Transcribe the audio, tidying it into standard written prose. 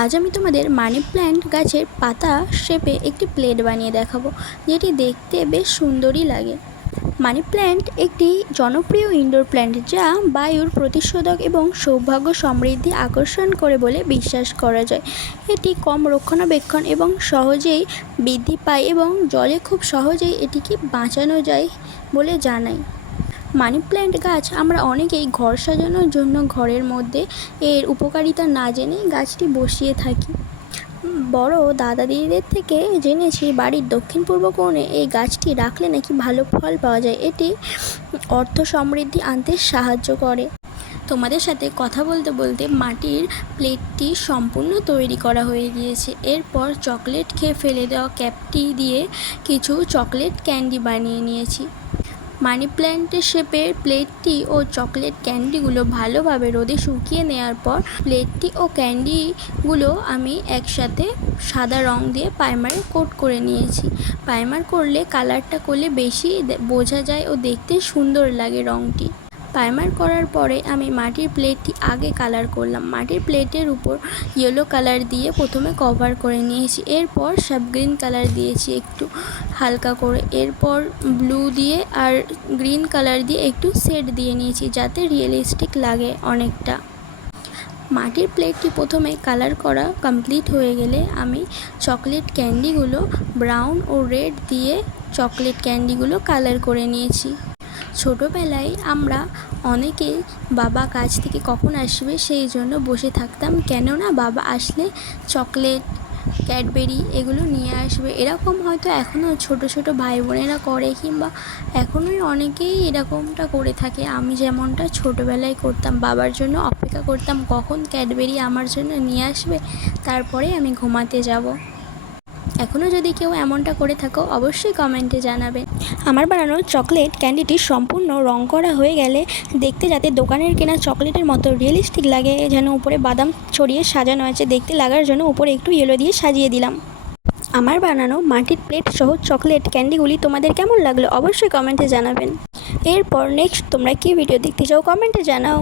আজ আমি তোমাদের মানি প্ল্যান্ট গাছের পাতা শেপে একটি প্লেট বানিয়ে দেখাবো, যেটি দেখতে বেশ সুন্দরই লাগে। মানি প্ল্যান্ট একটি জনপ্রিয় ইনডোর প্ল্যান্ট যা বায়ুর প্রতিশোধক এবং সৌভাগ্য সমৃদ্ধি আকর্ষণ করে বলে বিশ্বাস করা যায়। এটি কম রক্ষণাবেক্ষণ এবং সহজেই বৃদ্ধি পায় এবং জলে খুব সহজেই এটিকে বাঁচানো যায় বলে জানাই। মানি প্ল্যান্ট গাছ আমরা অনেকেই ঘর সাজানোর জন্য ঘরের মধ্যে এর উপকারিতা না জেনেই গাছটি বসিয়ে থাকি। বড় দাদা দিদিদের থেকে জেনেছি বাড়ির দক্ষিণ পূর্ব কোণে এই গাছটি রাখলে নাকি ভালো ফল পাওয়া যায়। এটি অর্থ সমৃদ্ধি আনতে সাহায্য করে। তোমাদের সাথে কথা বলতে বলতে মাটির প্লেটটি সম্পূর্ণ তৈরি করা হয়ে গিয়েছে। এরপর চকলেট খেয়ে ফেলে দেওয়া ক্যাপটি দিয়ে কিছু চকলেট ক্যান্ডি বানিয়ে নিয়েছি। মানি প্ল্যান্টের শেপের প্লেটটি ও চকলেট ক্যান্ডিগুলো ভালোভাবে রোদে শুকিয়ে নেওয়ার পর প্লেটটি ও ক্যান্ডিগুলো আমি একসাথে সাদা রং দিয়ে প্রাইমারে কোট করে নিয়েছি। প্রাইমার করলে কালারটা করলে বেশি বোঝা যায় ও দেখতে সুন্দর লাগে রঙটি। প্রাইমার করার পরে আমি মাটির প্লেটটি আগে কালার করলাম। মাটির প্লেটের উপর ইয়েলো কালার দিয়ে প্রথমে কভার করে নিয়েছি। এরপর সব গ্রিন কালার দিয়েছি একটু হালকা করে। এরপর ব্লু দিয়ে আর গ্রিন কালার দিয়ে একটু শেড দিয়ে নিয়েছি যাতে রিয়েলিস্টিক লাগে অনেকটা। মাটির প্লেটটি প্রথমে কালার করা কমপ্লিট হয়ে গেলে আমি চকলেট ক্যান্ডিগুলো ব্রাউন ও রেড দিয়ে চকলেট ক্যান্ডিগুলো কালার করে নিয়েছি। ছোটোবেলায় আমরা অনেকেই বাবা কাজ থেকে কখন আসবে সেই জন্য বসে থাকতাম, কেননা বাবা আসলে চকলেট ক্যাডবেরি এগুলো নিয়ে আসবে। এরকম হয়তো এখনও ছোটো ছোটো ভাই বোনেরা করে, কিংবা এখনোই অনেকেই এরকমটা করে থাকে। আমি যেমনটা ছোটোবেলায় করতাম, বাবার জন্য অপেক্ষা করতাম কখন ক্যাডবেরি আমার জন্য নিয়ে আসবে, তারপরে আমি ঘুমাতে যাব। এখনও যদি কেউ এমনটা করে থাকো অবশ্যই কমেন্টে জানাবে। আমার বানানো চকলেট ক্যান্ডিটি সম্পূর্ণ রং করা হয়ে গেলে দেখতে যাতে দোকানের কেনা চকলেটের মতো রিয়েলিস্টিক লাগে, যেন উপরে বাদাম ছড়িয়ে সাজানো আছে দেখতে লাগার জন্য উপরে একটু ইয়েলো দিয়ে সাজিয়ে দিলাম। আমার বানানো মাটির প্লেট সহ চকলেট ক্যান্ডিগুলি তোমাদের কেমন লাগলো অবশ্যই কমেন্টে জানাবেন। এরপর নেক্সট তোমরা কী ভিডিও দেখতে চাও কমেন্টে জানাও।